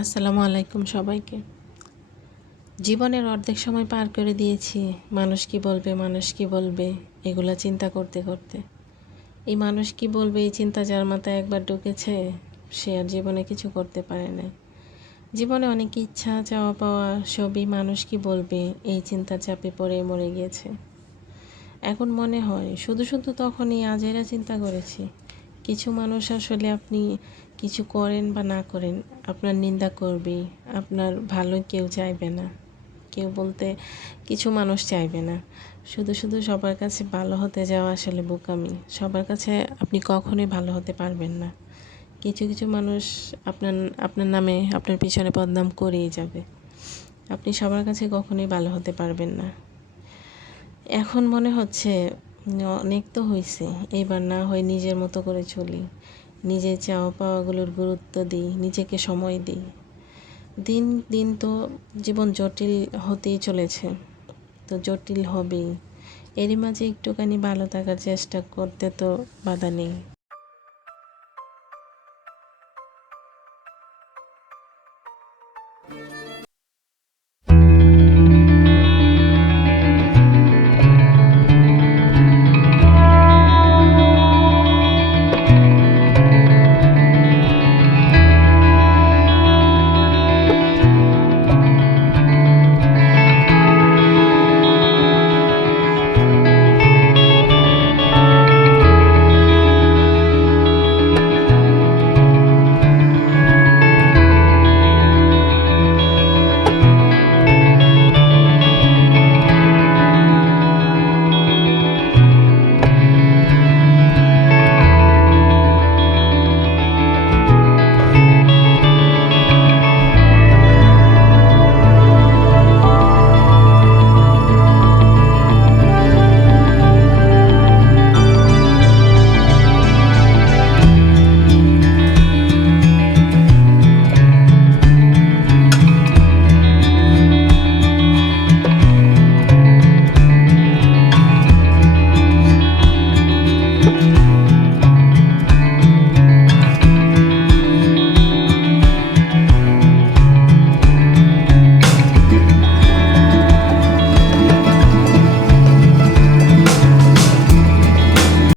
আসসালামু আলাইকুম সবাইকে। জীবনের অর্ধেক সময় পার করে দিয়েছি মানুষ কি বলবে, মানুষ কি বলবে এগুলা চিন্তা করতে করতে। এই মানুষ কি বলবে এই চিন্তা যার মাথায় একবার ঢুকেছে সে আর জীবনে কিছু করতে পারে না। জীবনে অনেক ইচ্ছা চাওয়া পাওয়া সবই মানুষ কি বলবে এই চিন্তার চাপে পড়ে মরে গিয়েছে। এখন মনে হয় শুধু শুধু তখনই আজেরা চিন্তা করেছি। কিছু মানুষ আসলে আপনি কিছু করেন বা না করেন আপনার নিন্দা করবেই, আপনার ভালো কেউ চাইবে না। কেউ বলতে কিছু মানুষ চাইবে না। শুধু শুধু সবার কাছে ভালো হতে যাওয়া আসলে বোকামি। সবার কাছে আপনি কখনোই ভালো হতে পারবেন না। কিছু কিছু মানুষ আপনার আপনার নামে আপনার পিছনে বদনাম করেই যাবে। আপনি সবার কাছে কখনোই ভালো হতে পারবেন না। এখন মনে হচ্ছে অনেক তো হয়েছে, এবার না হয় নিজের মতো করে চলি, নিজের চাওয়া পাওয়াগুলোর গুরুত্ব দিই, নিজেকে সময় দিই। দিন দিন তো জীবন জটিল হতেই চলেছে, তো জটিল হবেই। এরই মাঝে একটুখানি ভালো থাকার চেষ্টা করতে তো বাধা নেই।